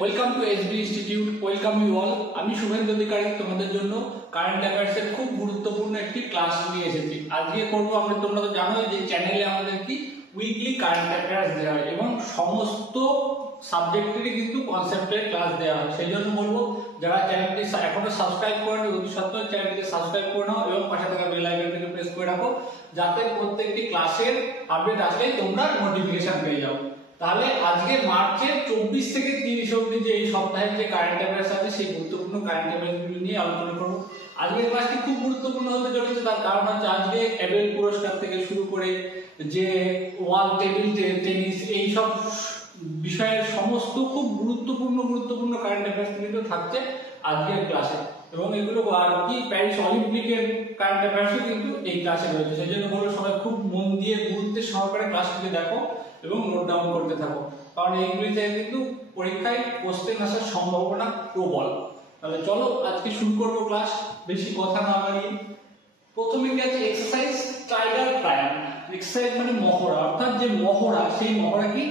Welcome to SB institute. Welcome you all. আমি শুভেন্দু অধিকারী তোমাদের জন্য কারেন্ট অ্যাফেয়ার্সের খুব গুরুত্বপূর্ণ একটি ক্লাস নিয়ে এসেছি। আজকে করবো আমরা, তোমরা তো জানোই যে চ্যানেলে আমাদের কি উইকলি কারেন্ট অ্যাফেয়ার্স দেওয়া হয় এবং সমস্ত সাবজেক্টেরই কিন্তু কনসেপ্টের ক্লাস দেওয়া হয়। সেই জন্য বলবো যারা চ্যানেলটি এখনো সাবস্ক্রাইব করেনি অতি সত্ত্বেও চ্যানেলটিকে সাবস্ক্রাইব করে নাও এবং পাশে থাকা বেল আইকনটিকে প্রেস করে রাখো, যাতে প্রত্যেকটি ক্লাসের আপডেট আসলে তোমরা নোটিফিকেশন পেয়ে যাও। তাহলে আজকে মার্চের 24 থেকে 30 অবধি যে এই সপ্তাহের যে কারেন্ট অ্যাফেয়ার্স আছে সেই গুরুত্বপূর্ণ কারেন্ট অ্যাফেয়ার্সগুলো নিয়ে আলোচনা করবো। আজকের ক্লাসটি খুব গুরুত্বপূর্ণ হতে চলেছে, তার কারণ হচ্ছে আজকে এবেল পুরস্কার থেকে শুরু করে যে ওয়ার্ল্ড টেবিল টেনিস এই সব বিষয়ের সমস্ত খুব গুরুত্বপূর্ণ কারেন্ট অ্যাফেয়ার্স কিন্তু থাকছে আজকের ক্লাসে, এবং এগুলো আর কি প্যারিস অলিম্পিকের কারেন্ট অ্যাফেয়ার্সও কিন্তু এই ক্লাসে রয়েছে। সেই জন্য বলবো সবাই খুব মন দিয়ে গুরুত্বের সহকারে ক্লাসটিকে দেখো এবং নোট ডাউন করতে থাকো, কারণ এইগুলি থেকে কিন্তু পরীক্ষায় কোশ্চেন আসার সম্ভাবনা প্রবল। তাহলে চলো আজকে শুরু করবো ক্লাস, বেশি কথা না বাড়িয়ে। প্রথমে কি আছে? Exercise tiger Triumph. এক্সারসাইজ মানে মহড়া, অর্থাৎ যে মহড়া সেই মহড়া কি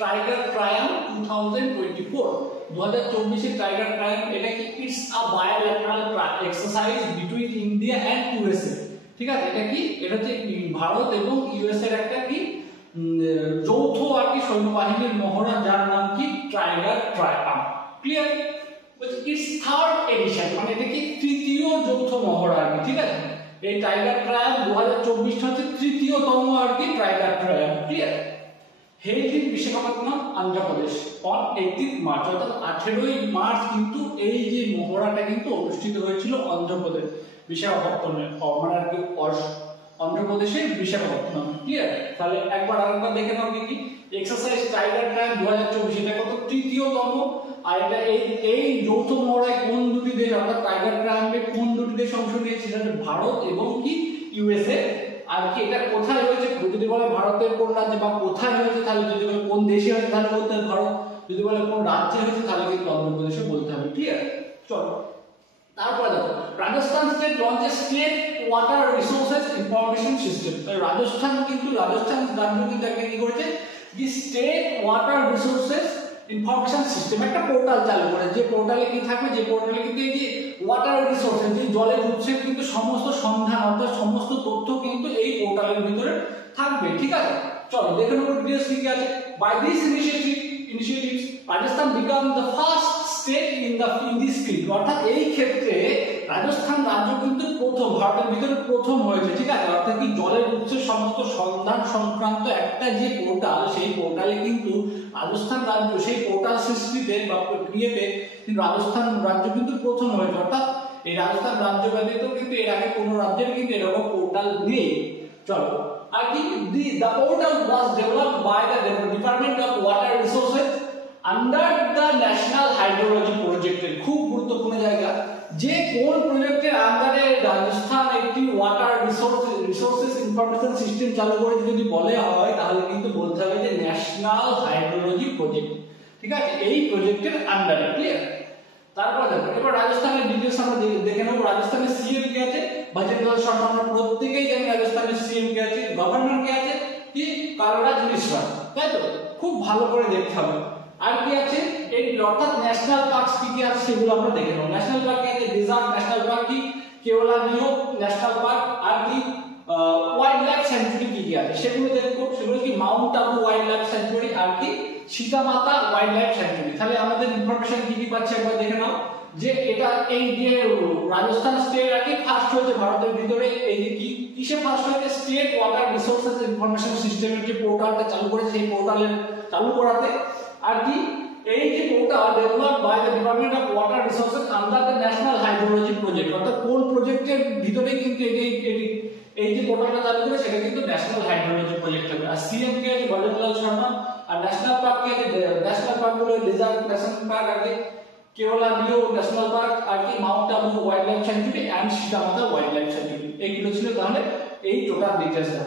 টাইগার ট্রায়াম্প 2024 2024 টাইগার ট্রায়াম্প। এটা কি it's a bilateral exercise between India and USA. ঠিক আছে, এটা কি এটা হচ্ছে ভারত এবং ইউএসএ এর একটা কি যৌথ আর কি সৈন্যবাহিনীর মহড়া, যার নাম কি tiger Triumph. Clear? It's third edition, মানে এটা কি তৃতীয় যৌথ মহড়া আর কি। ঠিক আছে, এই টাইগার ট্রায়াম্প 2024 হচ্ছে তৃতীয়তম আর কি tiger Triumph. Clear? Held in Visakhapatnam, Andhra Pradesh on 18 March, অর্থাৎ 18ই মার্চ কিন্তু এই যে মহড়াটা কিন্তু অনুষ্ঠিত হয়েছিল অন্ধ্রপ্রদেশ বিশাখাপত্তনমে, মানে আর কি অন্ধ্রপ্রদেশের বিশাখাপত্তনম। ক্লিয়ার? তাহলে একবার আরেকবার দেখে নাও কি এক্সারসাইজ টাইগার ট্রায়াম্প 2024, এটা কত তৃতীয়তম। আর এটা এই যৌথ মহড়ায় কোন দুটি দেশ, অর্থাৎ টাইগার ট্রায়াম্পে কোন দুটি দেশ অংশ নিয়েছে? সেটা ভারত এবং কি ইউএসএ। আর কি এটা কোথায় হয়েছে? যদি বলে ভারতের কোন রাজ্যে বা কোথায় হয়েছে তাহলে, যদি বলে কোন দেশে হয়েছে তাহলে বলতে হবে ভারত, যদি বলে কোন রাজ্যে হয়েছে তাহলে কিন্তু অন্ধ্রপ্রদেশে বলতে হবে। ক্লিয়ার? চলো তারপরে দেখো, Rajasthan state launches state water resources information system. Rajasthan রাজ্য কিন্তু একটা কি করেছে, যে state water resources information system একটা পোর্টাল চালু করে। যে পোর্টালে কি থাকবে, যে পোর্টালে কিন্তু এই যে ওয়াটার রিসোর্সেস, যে জলের উৎসের কিন্তু সমস্ত সন্ধান অর্থাৎ সমস্ত তথ্য কিন্তু এই পোর্টালের ভিতরে থাকবে। ঠিক আছে, চলো দেখে নেবো ডিটেইলস কি আছে। By this initiatives Rajasthan become the first state in this field. অর্থাৎ এই ক্ষেত্রে রাজস্থান রাজ্য কিন্তু প্রথম, ভারতের ভিতরে প্রথম হয়েছে। ঠিক আছে, অর্থাৎ কি জলের উৎসের সমস্ত সন্ধান সংক্রান্ত একটা যে পোর্টাল, সেই পোর্টালে কিন্তু রাজস্থান রাজ্য সেই পোর্টাল সৃষ্টিতে বা প্রক্রিয়াতে রাজস্থান রাজ্য কিন্তু প্রথম হয়েছে। অর্থাৎ এই রাজস্থান রাজ্য ব্যতীত কিন্তু এর আগে কোনো রাজ্যের কিন্তু এরকম পোর্টাল নেই। চলো আর কি, the portal was developed by the Department of Water Resources under the National Hydrology Project। খুব গুরুত্বপূর্ণ জায়গা, যে কোন প্রজেক্টের আন্ডারে রাজস্থান একটি ওয়াটার রিসোর্সেস ইনফরমেশন সিস্টেম চালু করেছে যদি বলে হয়, তাহলে কিন্তু বলতে হবে যে ন্যাশনাল হাইড্রোলজি প্রজেক্ট। ঠিক আছে, এই প্রজেক্টের আন্ডারে। ক্লিয়ার? তারপর দেখো, এবার রাজস্থানের ডিটেইলস আমরা দেখে নেব। রাজস্থানের সিএম কে আছে? ব্রজেন্দ্র শর্মা। আমরা প্রত্যেকেই জানি রাজস্থানের সিএম কে আছে, গভর্নর কে আছে কি কালরাজ মিশ্রা, তাই তো? খুব ভালো করে দেখতে হবে। আর কি আছে এই, অর্থাৎ ন্যাশনাল পার্কস কি কি আছে সেগুলো আমরা দেখে নেব। ন্যাশনাল পার্ক কি আছে? রিজার্ভ ন্যাশনাল পার্ক কি কেওলানিও ন্যাশনাল পার্ক। আর কি ওয়াইল্ড লাইফ স্যাংচুয়ারি কি কি আছে সেগুলো দেখবো। সেগুলো কি মাউন্ট আবু ওয়াইল্ড লাইফ স্যাংচুয়ারি আর কি সীতামাতা ওয়াইল্ড লাইফ স্যাংচুয়ারি। তাহলে আমাদের ইনফরমেশন কি কি পাচ্ছে একবার দেখে নাও, যে এটা এই যে রাজস্থান স্টেট আর কি ফার্স্ট হয়েছে ভারতের ভিতরে। এই যে কি কিসে ফার্স্ট হয়েছে? স্টেট ওয়াটার রিসোর্সেস ইনফরমেশন সিস্টেমের যে পোর্টালটা চালু করেছে, সেই পোর্টালের চালু করাতে। আর কি এই যে portal developed by the department of water resources under the national hydrology project. অর্থাৎ কোন প্রজেক্টের ভিতরে কিন্তু এই যে পোর্টালটা চালু করে সেটা কিন্তু ন্যাশনাল হাইড্রোলজি প্রজেক্ট হবে। আর সিএম কে আছে ব্রজেন্দ্রলাল শর্মা। আর ন্যাশনাল পার্ক কে আছে? ন্যাশনাল পার্ক গুলো রিজার্ভ ন্যাশনাল পার্ক আছে কেওলানিও ন্যাশনাল পার্ক আর কি মাউন্ট আবু ওয়াইল্ড লাইফ স্যাংচুয়ারি এন্ড সীতামাতা ওয়াইল্ড লাইফ স্যাংচুয়ারি। এইগুলো ছিল তাহলে এই টোটাল ডিটেইলসটা।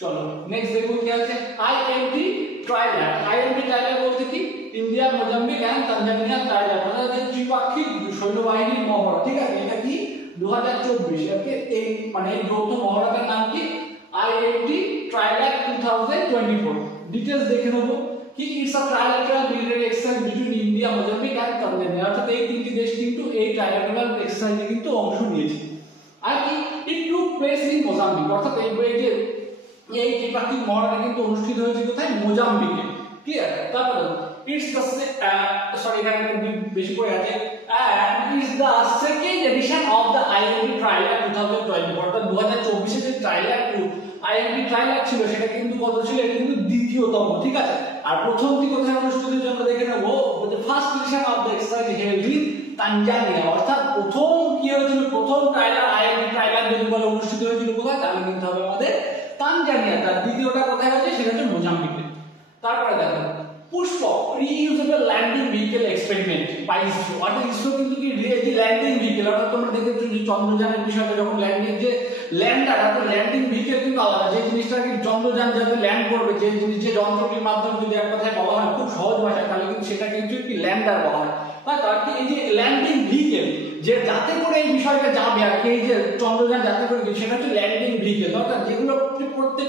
চলো নেক্সট দেখো কি আছে। আইএমটি ট্রাইল্যান্ড। আইএমটি ট্রাইল্যান্ড বলতে কি ইন্ডিয়া, মোজাম্বিক এন্ড তানজানিয়া ট্রাইল্যান্ড, অর্থাৎ ত্রিপাক্ষিক সৈন্যবাহিনীর মহড়া। ঠিক আছে, এটা কি 2024 এর এই মানে এই যৌথ মহড়াটার নাম কি আইএমটি ট্রাইল্যান্ড 2024। ডিটেইলস দেখে নেব কি it's a trilateral military exercise between Tanzania, অর্থাৎ এই তিনটি দেশ কিন্তু এই ট্রায়াঙ্গুলার এক্সারসাইজে কিন্তু অংশ নিয়েছে। আর কি ইট টুক প্লেস ইন মোজাম্বিক, অর্থাৎ এই ত্রিপাক্ষিক মহড়াটা কিন্তু অনুষ্ঠিত হয়েছে কোথায়? মোজাম্বিকে। ক্লিয়ার? তারপরে ইটস দ্য এখানে একটু বেশি করে আছে, and is the second edition of the IMD Trial 2020, অর্থাৎ 2024 এর যে ট্রায়াল IMD ট্রায়াল ছিল সেটা কিন্তু কত ছিল? এটা কিন্তু দ্বিতীয়তম, ঠিক আছে। আর প্রথমটি কোথায় অনুষ্ঠিত হয়েছে আমরা দেখে নেব, the first edition of the exercise held in Tanzania, অর্থাৎ প্রথম কি হয়েছিল? প্রথম ট্রায়াল IMD ট্রায়াল যদি বলে অনুষ্ঠিত হয়েছিল কোথায়? তাহলে কিন্তু হবে আমাদের তানজানিয়া। তার দ্বিতীয়টা কোথায় হচ্ছে? সেটা হচ্ছে মোজাম্বিকে। তারপরে দেখো Pushpak reusable landing vehicle experiment by ISRO, অর্থাৎ ইসরো কিন্তু কি ল্যান্ডিং ভেহিকল, অর্থাৎ তোমরা দেখেছো যে চন্দ্রযানের বিষয়টা যখন ল্যান্ডিং যে ল্যান্ডার, অর্থাৎ ল্যান্ডিং ভেহিকল কিন্তু আলাদা, যে জিনিসটা কি চন্দ্রযান যাতে ল্যান্ড করবে, যে জিনিস যে যন্ত্রটির মাধ্যমে যদি এক কথায় বলা হয় খুব সহজ ভাষায়, তাহলে কিন্তু সেটা কিন্তু একটি ল্যান্ডার বলা হয়। তার কি এই যে ল্যান্ডিং ভেহিকল যে যাতে করে এই বিষয়টা যাবে আর কি, এই যে চন্দ্রযান যাতে করে সেটা হচ্ছে ল্যান্ডিং ভেহিকল, অর্থাৎ যেগুলো প্রত্যেক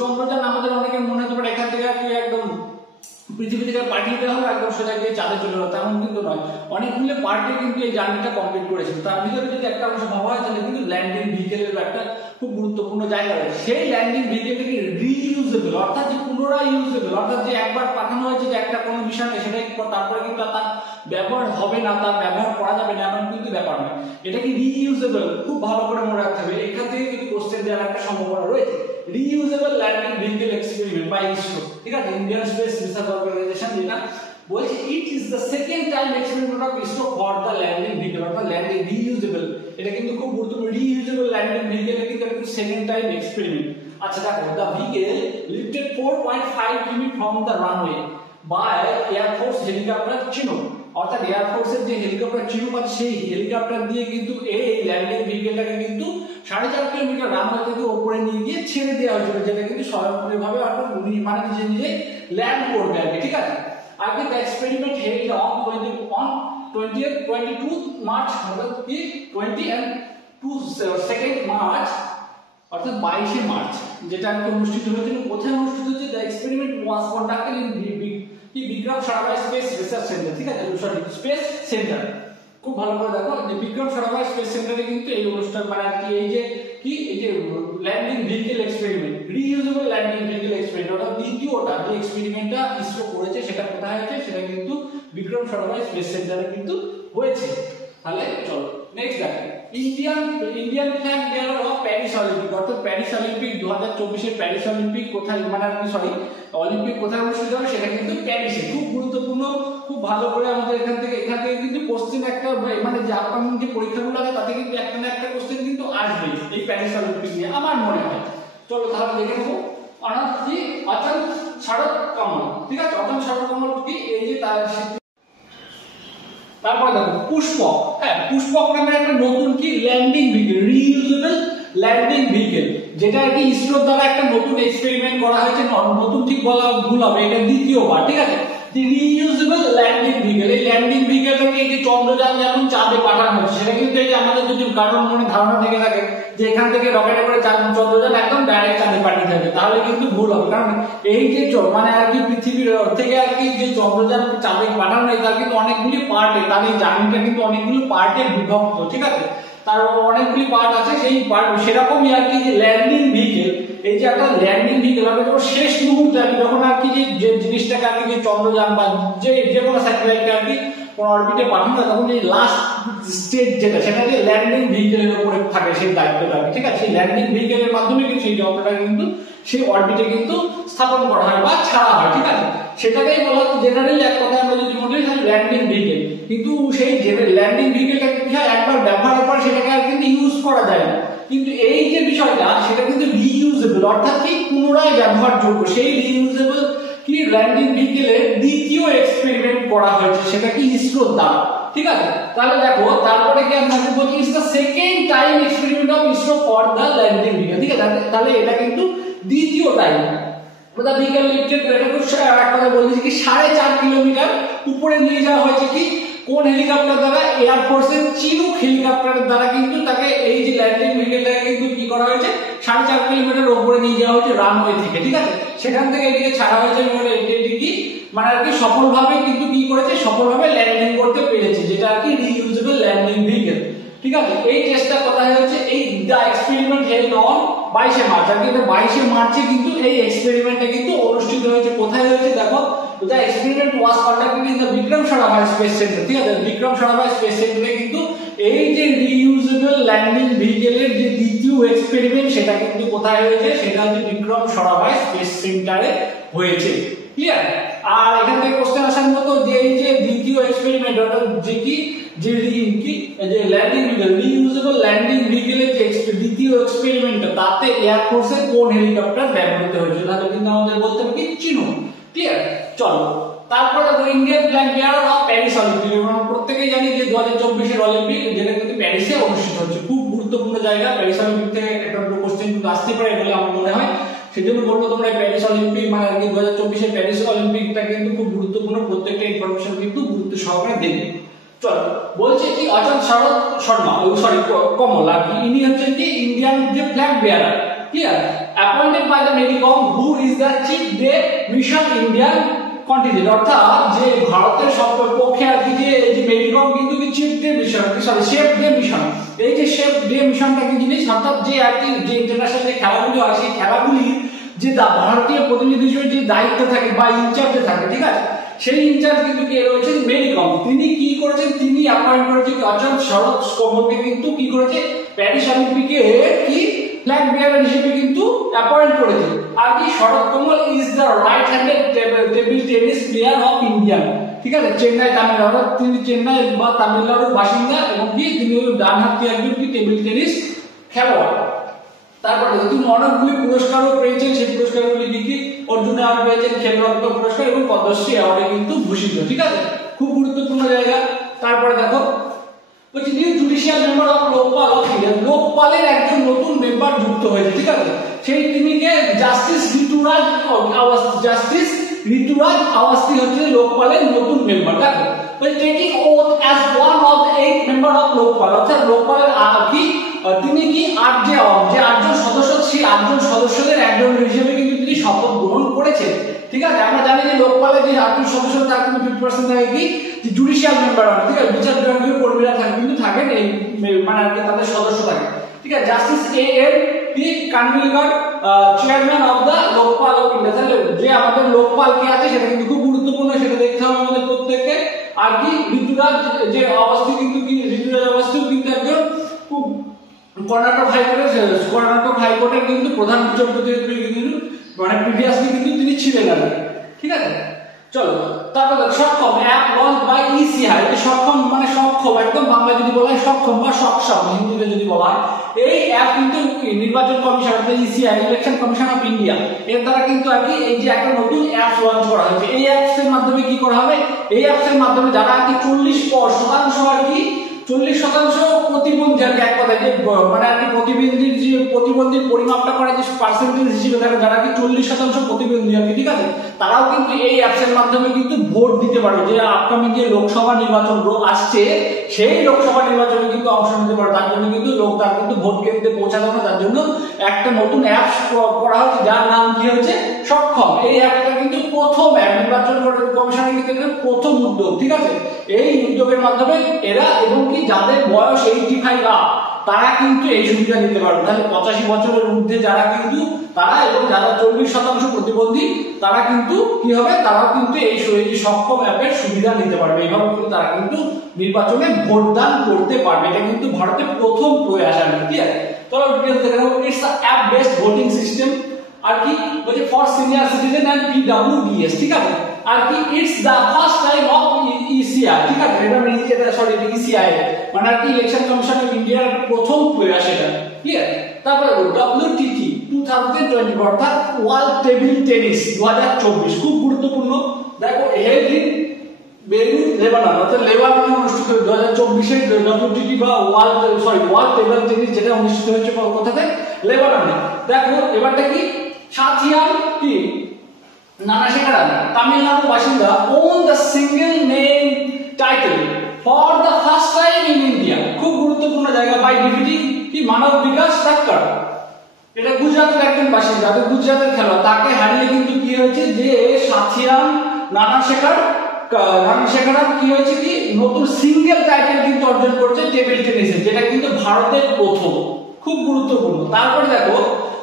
চন্দ্রযান আমাদের অনেকের মনে হতে পারে এখান থেকে একদম পৃথিবী থেকে পাঠিয়ে দেওয়া হবে একদম সোজা গিয়ে চাঁদে চলে যাবে, তেমন কিন্তু নয়। অনেকগুলো পার্টে কিন্তু এই জার্নিটা কমপ্লিট করেছিল। তার ভিতরে যদি একটা অংশ ভাবা হয় তাহলে কিন্তু ল্যান্ডিং ভেহিকেলের একটা খুব গুরুত্বপূর্ণ জায়গা রয়েছে। সেই ল্যান্ডিং ভেহিকেলটা কি রিইউজেবল, অর্থাৎ যে পুনরায় ইউজেবল, অর্থাৎ যে একবার পাঠানো হয়েছে যে একটা কোনো বিষয় নেই সেটা তারপরে কিন্তু তার ব্যবহার হবে না, তার ব্যবহার করা যাবে না, এমন কিন্তু ব্যাপার নয়। এটা কি রিইউজেবল, খুব ভালো করে মনে রাখতে হবে। এখান থেকে কিন্তু কোশ্চেন দেওয়ার একটা সম্ভাবনা রয়েছে। Reusable landing vehicle experiment by ISRO, ঠিক আছে, ইন্ডিয়ান স্পেস রিসার্চ অর্গানাইজেশন, যেটা বলছে it is the second time experiment of ISRO for the landing vehicle, অর্থাৎ ল্যান্ডিং রিইউজেবল, এটা কিন্তু খুব গুরুত্বপূর্ণ। রিইউজেবল ল্যান্ডিং ভেহিকল কিন্তু এটা সেকেন্ড টাইম এক্সপেরিমেন্ট। আচ্ছা দেখো, দ্য ভেহিকল লিফটেড 4.5 কিমি from the runway by air force helicopter Chinook, অর্থাৎ এয়ার ফোর্সের যে হেলিকপ্টার চিনুক আছে সেই হেলিকপ্টার দিয়ে কিন্তু এই ল্যান্ডিং ভেহিকলটাকে কিন্তু 4.5 কিলোমিটার রানওয়ে থেকে উপরে নিয়ে গিয়ে ছেড়ে দেওয়া হয়েছিল, যেটা কিন্তু স্বয়ংক্রিয়ভাবে অর্থাৎ মানে নিজে নিজে ল্যান্ড করবে আর কি, ঠিক আছে। আগে the experiment held on 22 March, অর্থাৎ কি 20 and 2 মার্চ, অর্থাৎ 22 মার্চ, যেটা আগে অনুষ্ঠিত হয়েছিল। কোথায় অনুষ্ঠিত হচ্ছে? The experiment was conducted in Vikram Sarabhai space research centre, ঠিক আছে, সরি স্পেস সেন্টার। খুব ভালো করে দেখো যে বিক্রম সারাভাই স্পেস সেন্টারে কিন্তু এই অনুষ্ঠান মানে আর কি এই যে landing vehicle experiment, reusable landing vehicle experiment, অর্থাৎ দ্বিতীয়টা যে এক্সপেরিমেন্টটা ইসরো করেছে সেটা কোথায় হয়েছে? সেটা কিন্তু বিক্রম সারাভাই স্পেস সেন্টারে কিন্তু হয়েছে। তাহলে চলো নেক্সট দেখো, Indian flag bearer of Paris Olympic, অর্থাৎ প্যারিস অলিম্পিক 2024 এর প্যারিস অলিম্পিক কোথায় মানে আর কি সরি অলিম্পিক কোথায় অনুষ্ঠিত হবে? সেটা কিন্তু প্যারিসে। খুব গুরুত্বপূর্ণ, খুব ভালো করে আমাদের এখান থেকে কিন্তু কোশ্চেন একটা মানে যে আপকামিং যে পরীক্ষাগুলো আছে তাতে কিন্তু একটা না একটা কোশ্চেন কিন্তু আসবে এই প্যারিস অলিম্পিক নিয়ে আমার মনে হয়। চলো তাহলে দেখে নেবো। অর্থাৎ কি অচল শরৎ কমল, ঠিক আছে, অচল শরৎ কমল কি এই যে তারপর দেখো পুষ্পক, হ্যাঁ পুষ্পক নামে একটা নতুন কি landing vehicle, reusable landing vehicle, যেটা আর কি ইসরোর দ্বারা একটা নতুন এক্সপেরিমেন্ট করা হয়েছে। নতুন ঠিক বলা ভুল হবে, এটা দ্বিতীয়বার, ঠিক আছে। রিইউজেবল ল্যান্ডিং ভেহিকল, এই ল্যান্ডিং ভেহিকলটাকে এই যে চন্দ্রযান যেমন চাঁদে পাঠানো হচ্ছে সেটা কিন্তু এই যে আমাদের যদি কারণ মনে ধারণা থেকে থাকে যে এখান থেকে রকেটে করে চন্দ্রযান একদম ডাইরেক্ট চাঁদে পাঠিয়ে যাবে, তাহলে কিন্তু ভুল হবে। কারণ এই যে মানে আর কি পৃথিবীর থেকে আর কি যে চন্দ্রযান চাঁদে পাঠানো হয় তার কিন্তু অনেকগুলি পার্টে, তার এই জার্নিটা কিন্তু অনেকগুলো পার্টে বিভক্ত, ঠিক আছে, তার অনেকগুলি পার্ট আছে। সেই পার্ট সেরকমই আর কি যে ল্যান্ডিং ভেহিকল, এই যে একটা ল্যান্ডিং ভেহিকল হবে যখন শেষ মুহূর্তে আর কি যখন আর কি যে জিনিসটাকে আর কি যে চন্দ্রযান বা যে কোনো স্যাটেলাইটকে আর কি কোন অরবিটে পাঠানো হয় তখন এই লাস্ট স্টেজ যেটা সেটা যে ল্যান্ডিং ভেহিকলের উপরে থাকে সেই দায়িত্বটা, ঠিক আছে। সেই ল্যান্ডিং ভেহিকলের মাধ্যমে কিন্তু সেই যন্ত্রটাকে কিন্তু সেই অরবিটে কিন্তু স্থাপন করা হয় বা ছাড়া হয়, ঠিক আছে। সেটাকেই বলা হচ্ছে জেনারেলি এক কথায় আমরা যদি বলি ল্যান্ডিং ভেহিকল। কিন্তু সেই ল্যান্ডিং ভেহিকলটা কি হয় একবার ব্যবহারের পর সেটাকে আর কিন্তু ইউজ করা যায় না, কিন্তু এই যে বিষয়টা সেটা কিন্তু রিইউজেবল, অর্থাৎ কি পুনরায় ব্যবহারযোগ্য। সেই রিইউজেবল কি ল্যান্ডিং ভেহিকলের দ্বিতীয় এক্সপেরিমেন্ট করা হয়েছে, সেটা কি ইসরোর দ্বারা, ঠিক আছে। তাহলে দেখো তারপরে কি আমরা বলছি it's the second time experiment of ISRO for the landing vehicle, ঠিক আছে। তাহলে এটা কিন্তু দ্বিতীয় টাইম। দ্য ভেহিকল লিফটেড এক কথা বলছি কি 4.5 কিলোমিটার উপরে নিয়ে যাওয়া হয়েছে কি কোন হেলিকপ্টার দ্বারা? এয়ার ফোর্সের চিনুক হেলিকপ্টারের দ্বারা কিন্তু তাকে এই যে ল্যান্ডিং ভেহিকলটাকে কিন্তু কি করা হয়েছে 4.5 কিলোমিটার উপরে নিয়ে যাওয়া হয়েছে রানওয়ে থেকে, ঠিক আছে। সেখান থেকে এদিকে ছাড়া হয়েছে মানে এটি কি মানে আর কি সফলভাবে কিন্তু কি করেছে সফলভাবে ল্যান্ডিং করতে পেরেছে, যে ঠিক আছে। এই টেস্টটা কোথায় হয়েছে, এই দা এক্সপেরিমেন্ট হেল্ড অন 22শে মার্চ, আর কিন্তু 22শে মার্চে কিন্তু এই এক্সপেরিমেন্টটা কিন্তু অনুষ্ঠিত হয়েছে। কোথায় হয়েছে দেখো, the experiment was conducted in the Vikram Sarabhai space centre, ঠিক আছে। বিক্রম সারাভাই স্পেস সেন্টারে কিন্তু এই যে রিইউজেবল ল্যান্ডিং ভেহিকেলের যে দ্বিতীয় এক্সপেরিমেন্ট সেটা কিন্তু কোথায় হয়েছে, সেটা হচ্ছে বিক্রম সারাভাই স্পেস সেন্টারে হয়েছে, ক্লিয়ার। আর এখান থেকে কোশ্চেন আসার মতো যে এই যে দ্বিতীয় এক্সপেরিমেন্ট অর্থাৎ যে কি যে ল্যান্ডিং রিইউজেবল ল্যান্ডিং ভেহিকেলের যে দ্বিতীয় এক্সপেরিমেন্ট, তাতে এয়ার ফোর্সের কোন হেলিকপ্টার ব্যবহৃত হয়েছে, তাহলে কিন্তু আমাদের বলতে হবে কি চিনুক, ক্লিয়ার। চলো তারপরে Indian flag bearer of Paris Olympic, আমরা প্রত্যেকেই জানি যে 2024 অলিম্পিক যেটা কিন্তু প্যারিসে অনুষ্ঠিত হচ্ছে, খুব গুরুত্বপূর্ণ জায়গা। প্যারিস অলিম্পিক থেকে একটা কোশ্চেন কিন্তু আসতে পারে বলে আমার মনে হয়, সেজন্য বলবো তোমরা প্যারিস অলিম্পিক মানে আর কি 2024 প্যারিস অলিম্পিকটা কিন্তু খুব গুরুত্বপূর্ণ, প্রত্যেকটা ইনফরমেশন কিন্তু গুরুত্ব সহকারে দেবে। চলো বলছে কি অচল শরৎ শর্মা, সরি কমল, আর কি ইনি হচ্ছেন কি ইন্ডিয়ান যে flag bearer, clear, appointed by the Mary Kom who is the chief de mission Indian continent, অর্থাৎ যে ভারতের সব পক্ষে আর কি যে এই যে মেরিকম কিন্তু কি chief de mission, sorry chef day mission, এই যে শেফ ডে মিশনটা কি জিনিস, অর্থাৎ যে আর কি যে ইন্টারন্যাশনাল যে খেলাগুলো আছে সেই খেলাগুলির যে ভারতীয় প্রতিনিধি হিসেবে যে দায়িত্ব থাকে বা ইনচার্জে থাকে, ঠিক আছে, সেই ইনচার্জ কিন্তু কে রয়েছেন মেরিকম। তিনি কি করেছেন, তিনি অ্যাপয়েন্ট করেছেন অচল শরৎ কমলকে কিন্তু কি করেছে প্যারিস অলিম্পিকে কি ফ্ল্যাগ বেয়ারার হিসেবে কিন্তু অ্যাপয়েন্ট করেছে। আর কি Sharath Kamal is the right handed table tennis player of India, ঠিক আছে, চেন্নাই তামিলনাড়ু, তিনি চেন্নাই বা তামিলনাড়ুর বাসিন্দা এবং কি তিনি ডান হাতি একজন কি টেবিল টেনিস খেলোয়াড়। তারপরে তিনি অনেকগুলি পুরস্কারও পেয়েছেন, সেই পুরস্কারগুলি কি কি অর্জুন অ্যাওয়ার্ড পেয়েছেন, খেলরত্ন পুরস্কার এবং পদ্মশ্রী অ্যাওয়ার্ডে কিন্তু ভূষিত, ঠিক আছে, খুব গুরুত্বপূর্ণ জায়গা। তারপরে দেখো বলছি new judicial member of Lokpal of India, লোকপালের একজন নতুন মেম্বার যুক্ত হয়েছে, ঠিক আছে, সেই তিনি কে জাস্টিস ঋতুরাজ আওয়াস্তি, জাস্টিস ঋতুরাজ আওয়াস্তি হচ্ছে লোকপালের নতুন মেম্বার। দেখো taking oath as one of the 8 member of Lokpal, অর্থাৎ লোকপালের কি তিনি কি যে 8জন সদস্য, সেই 8জন সদস্যদের একজন হিসেবে কিন্তু তিনি শপথ গ্রহণ করেছেন, ঠিক আছে। আমরা জানি যে লোকপালের যে 8জন সদস্য তার কিন্তু 50% থাকে কি যে জুডিশিয়াল মেম্বার, ঠিক আছে, বিচার বিভাগীয় কর্মীরা থাকে কিন্তু থাকেন এই মানে আর কি তাদের সদস্য থাকে, ঠিক আছে। Justice A.M. P. Khanwilkar chairman of the Lokpal of India, তাহলে যে আমাদের লোকপাল কে আছে সেটা কিন্তু খুব গুরুত্বপূর্ণ, সেটা দেখতে হবে আমাদের প্রত্যেককে। আর কি ঋতুরাজ যে অবস্থি কিন্তু কি ঋতুরাজ অবস্থি কিন্তু একজন খুব কর্ণাটক হাইকোর্টের কিন্তু প্রধান বিচারপতি কিন্তু মানে প্রিভিয়াসলি কিন্তু তিনি ছিলেন আর ঠিক আছে। চলো তারপর সক্ষম অ্যাপ লঞ্চ বাই ইসিআই, সক্ষম মানে সক্ষম একদম বাংলা যদি বলা হয় সক্ষম বা সক্ষম হিন্দিতে যদি বলা হয়, এই অ্যাপ কিন্তু নির্বাচন কমিশন অর্থাৎ ECI election commission of India এর দ্বারা কিন্তু আর কি এই যে একটা নতুন অ্যাপ লঞ্চ করা হয়েছে। এই অ্যাপস এর মাধ্যমে কি করা হবে, এই অ্যাপস এর মাধ্যমে যারা আর কি 40% আর কি 40% প্রতিবন্ধী আর কি এক কথায় যে মানে আর কি প্রতিবন্ধীর পরিমাপটা করে যে পার্সেন্টেজ হিসেবে থাকে, যারা কি 40% প্রতিবন্ধী আর কি, ঠিক আছে, তারাও কিন্তু এই অ্যাপস এর মাধ্যমে কিন্তু ভোট দিতে পারবে। যে আপকামিং যে লোকসভা নির্বাচন আসছে সেই লোকসভা নির্বাচনে কিন্তু অংশ নিতে পারবে, তার জন্য কিন্তু তার কিন্তু ভোট কেন্দ্রে পৌঁছানো হবে, তার জন্য একটা নতুন অ্যাপস করা হচ্ছে যার নাম কি হচ্ছে সক্ষম। এই অ্যাপটা কিন্তু প্রথম অ্যাপ নির্বাচন কমিশনের কিন্তু প্রথম উদ্যোগ, ঠিক আছে। এই উদ্যোগের মাধ্যমে এরা এবং কি যাদের বয়স 85 আপ তারা কিন্তু এই সুবিধা নিতে পারবে, তাহলে 85 বছরের ঊর্ধ্বে যারা কিন্তু তারা এবং যারা 40% প্রতিবন্ধী তারা কিন্তু কি হবে, তারা কিন্তু এই সক্ষম অ্যাপের সুবিধা নিতে পারবে। এইভাবে কিন্তু তারা কিন্তু নির্বাচনে ভোটদান করতে পারবে। এটা কিন্তু ভারতের প্রথম প্রয়াস আর কি। চলো ডিটেইলস দেখে নেব। It's a app based voting system আর কি বলছে for senior citizen and PwDs, ঠিক আছে। আর কি it's the first time of ECI, ঠিক আছে, এটা সরি ইসিআই মানে আর কি ইলেকশন কমিশন অফ ইন্ডিয়ার প্রথম প্রয়াস এটা, ক্লিয়ার। তারপরে WTT 2020 অর্থাৎ ওয়ার্ল্ড টেবিল টেনিস 2024 খুব গুরুত্বপূর্ণ। দেখো হেল্ড ইন বেইরুত লেবানন, অর্থাৎ লেবাননে অনুষ্ঠিত 2024 এর WTT বা ওয়ার্ল্ড টেবিল টেনিস যেটা অনুষ্ঠিত হয়েছে কোথাতে, লেবাননে। দেখো এবারটা কি সাথিয়ান কি নানাশেখারান তামিলনাড়ু বাসিন্দা won the single name title for the first time in India, খুব গুরুত্বপূর্ণ জায়গা, বাই ডিফিটিং কি মানব বিকাশ ঠাক্কর, এটা গুজরাটের একজন বাসিন্দা, গুজরাটের খেলোয়াড়, তাকে হারিয়ে কিন্তু কি হয়েছে যে সাথিয়ান নানাশেখারান কি হয়েছে কি নতুন সিঙ্গেল টাইটেল কিন্তু অর্জন করেছে টেবিল টেনিসে, যেটা কিন্তু ভারতের প্রথম, খুব গুরুত্বপূর্ণ। তারপরে দেখো,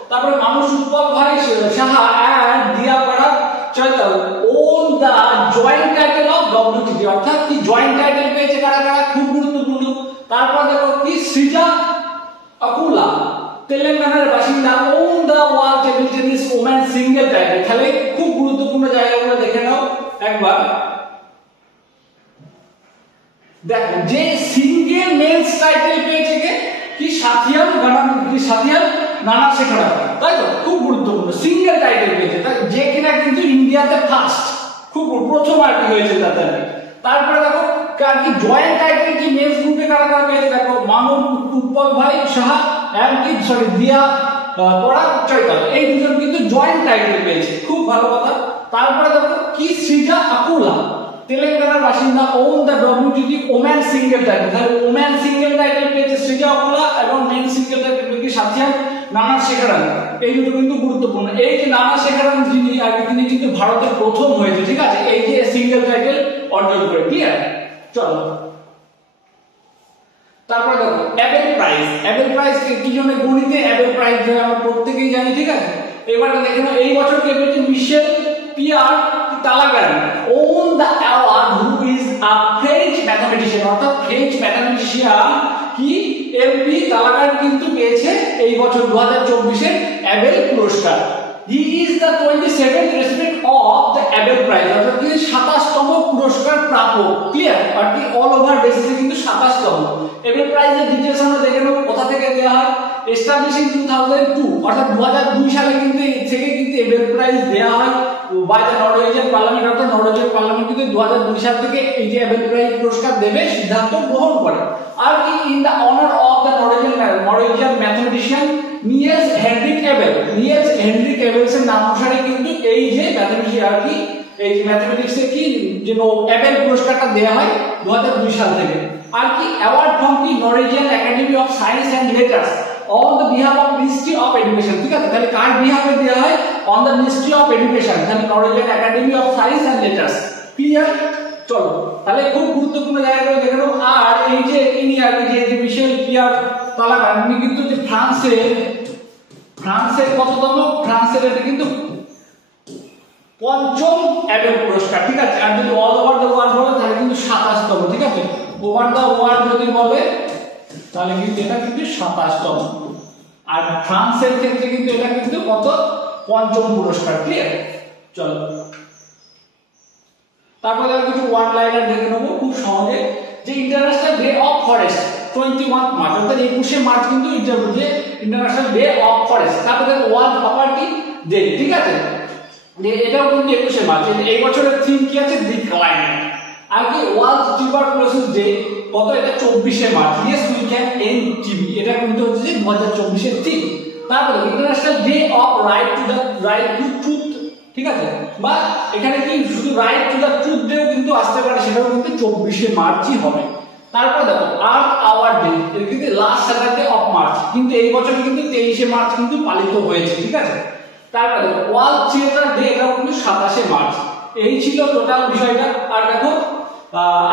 তারপরে মানুষ উৎপল ভাই সাহা and দিয়া Parag চৈতাল own the joint title of WTT, অর্থাৎ কি জয়েন্ট টাইটেল পেয়েছে কারা কারা, খুব গুরুত্বপূর্ণ। তারপর দেখো কি সৃজা আকুলা তেলেঙ্গানার বাসিন্দা own the world table tennis women single title, তাহলে খুব গুরুত্বপূর্ণ জায়গাগুলো দেখে নাও একবার। দেখো যে সিঙ্গেল মেন্স টাইটেল পেয়েছে কে, কি সাথিয়াল নানা শেখরা, তাই তো, খুব গুরুত্বপূর্ণ সিঙ্গেল টাইটেল পেয়েছে, তাই যে কিনা কিন্তু ইন্ডিয়াতে ফার্স্ট, খুব প্রথম আর কি হয়েছে তাতে। তারপরে দেখো কি জয়েন্ট টাইটেল কি মেন্স গ্রুপে কারা কারা পেয়েছে, দেখো মানব উৎপল ভাই সাহা এন্ড কি দিয়া পরাগ চৈতাল, এই দুজন কিন্তু জয়েন্ট টাইটেল পেয়েছে, খুব ভালো কথা। তারপরে দেখো কি সৃজা আকুলা তেলেঙ্গানার বাসিন্দা own the WTT woman single title, তাহলে ওম্যান সিঙ্গেল টাইটেল পেয়েছে সৃজা আকুলা এবং মেন সিঙ্গেল টাইটেল পেয়েছে সাথিয়াল নানা শেখরান, এই দুটো কিন্তু গুরুত্বপূর্ণ। এই যে নানা শেখরান যিনি আগে তিনি কিন্তু ভারতের প্রথম হয়েছে, ঠিক আছে, এই যে সিঙ্গেল টাইটেল অর্জন করে, ক্লিয়ার। চলো তারপরে দেখো অ্যাবেল প্রাইজ কি জন্য গণিতে অ্যাবেল প্রাইজ আমরা প্রত্যেকেই জানি, ঠিক আছে। এবারে দেখে নাও এই বছর কে পেয়েছে, Michel Pierre Talagrand own the award who is a French mathematician, অর্থাৎ ফ্রেঞ্চ ম্যাথমেটিশিয়ান কি এমপি তালাগান কিন্তু পেয়েছে এই বছর 2024 অ্যাবেল পুরস্কার। He is the 27th recipient of the Abel Prize, অর্থাৎ তিনি 27তম পুরস্কার প্রাপক, ক্লিয়ার, আর কি অল ওভার বেসিসে কিন্তু 27তম। এবেল প্রাইজের ডিটেইলস আমরা দেখে নেব কোথা থেকে দেওয়া হয়। এস্টাবলিশিং 2002, অর্থাৎ 2002 সালে কিন্তু থেকে কিন্তু এবেল প্রাইজ দেওয়া হয় বাই দ্য নরওয়েজিয়ান পার্লামেন্ট, অর্থাৎ নরওয়েজিয়ান পার্লামেন্ট কিন্তু 2002 সাল থেকে এই যে এবেল প্রাইজ পুরস্কার দেবে সিদ্ধান্ত গ্রহণ করে। আর কি in the honour of the Norwegian mathematician Niels Henrik Abels এর নাম অনুসারে কিন্তু এই যে ম্যাথমেটিক্স আর কি এই যে ম্যাথমেটিক্স এর কি যে এবেল পুরস্কারটা দেওয়া হয় 2002 সাল থেকে। আর কি award from the Norwegian academy of science and letters on the behalf of ministry of education, ঠিক আছে, তাহলে কার বিহাফে দেওয়া হয়, on the ministry of education, তাহলে Norwegian academy of science and letters, clear. চলো তাহলে খুব গুরুত্বপূর্ণ জায়গাগুলো দেখে নাও। আর এই যে ইনি আর কি যে মিশেল পিয়ার তালাগান উনি কিন্তু যে ফ্রান্সের কততম, ফ্রান্সের এটা কিন্তু পঞ্চম অ্যাবেল পুরস্কার, ঠিক আছে। আর যদি অল ওভার দ্য ওয়ার্ল্ড বলে তাহলে কিন্তু 27তম, ঠিক আছে, ওভার দ্য ওয়ার্ল্ড যদি বলে তাহলে কিন্তু এটা কিন্তু 27তম। আর ফ্রান্সের ক্ষেত্রে কিন্তু এটা কিন্তু কত, পঞ্চম পুরস্কার, ক্লিয়ার। চলো তারপরে আমরা কিছু ওয়ান লাইনার দেখে নেবো খুব সহজে। যে international day of forest 21 March, অর্থাৎ 21শে মার্চ কিন্তু ইন্টারন্যাশনাল ডে অফ ফরেস্ট। তারপরে ওয়ার্ল্ড প্রপার্টি ডে, ঠিক আছে, এটাও কিন্তু 21শে মার্চ। এই বছরের থিম কি আছে, দি ক্লাইমেট। আর কি ওয়ার্ল্ড টিউবারকুলোসিস ডে কত, এটা 24শে March, yes we can end TB, এটা কিন্তু হচ্ছে 2024 এর থিম। তারপরে international day of right to truth, ঠিক আছে, বা এখানে কি শুধু রাইট টু দ্য ট্রুথ ডেও কিন্তু আসতে পারে, সেটাও কিন্তু 24শে মার্চই হবে। তারপরে দেখো আর্থ আওয়ার ডে, এটা কিন্তু লাস্ট স্যাটারডে অফ মার্চ, কিন্তু এই বছর কিন্তু 23শে মার্চ কিন্তু পালিত হয়েছে, ঠিক আছে। তারপরে দেখো ওয়ার্ল্ড থিয়েটার ডে, এটাও কিন্তু 27শে মার্চ। এই ছিল টোটাল বিষয়টা। আর দেখো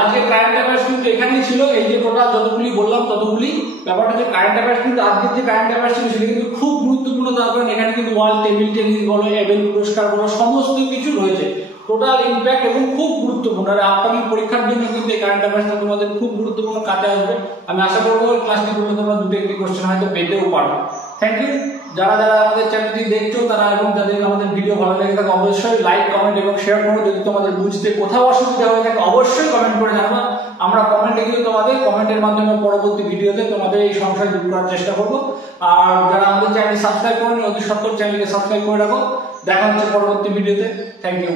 আজকে কারেন্ট অ্যাফেয়ার্স কিন্তু এখানেই ছিল, এই যে টোটাল যতগুলি বললাম ততগুলি। ব্যাপারটা যে কারেন্ট অ্যাফেয়ার্স কিন্তু আজকের যে কারেন্ট অ্যাফেয়ার্স ছিল সেটা কিন্তু খুব গুরুত্বপূর্ণ, তার কারণ এখানে কিন্তু ওয়ার্ল্ড টেবিল টেনিস বলো, এবেল পুরস্কার বলো, সমস্ত কিছু রয়েছে, টোটাল ইম্প্যাক্ট এবং খুব গুরুত্বপূর্ণ। আর আপকামিং পরীক্ষার জন্য কিন্তু এই কারেন্ট অ্যাফেয়ার্সটা তোমাদের খুব গুরুত্বপূর্ণ কাজে আসবে। আমি আশা করবো ক্লাসটি করলে তোমরা দুটো একটি কোশ্চেন হয়তো পেতেও পারো। Thank you. যারা আমাদের চ্যানেলটি দেখছো তারা এবং যাদের আমাদের ভিডিও ভালো লাগে থাকে অবশ্যই লাইক, কমেন্ট এবং শেয়ার করো। যদি তোমাদের বুঝতে কোথাও অসুবিধা হয়ে থাকে অবশ্যই কমেন্ট করে জানাবো। আমরা কমেন্টে কিন্তু তোমাদের কমেন্টের মাধ্যমে পরবর্তী ভিডিওতে তোমাদের এই সমস্যা দূর করার চেষ্টা করবো। আর যারা আমাদের চ্যানেল সাবস্ক্রাইব করেনি অতি সত্ত্বর চ্যানেলকে সাবস্ক্রাইব করে রাখো। দেখা হচ্ছে পরবর্তী ভিডিওতে। Thank you.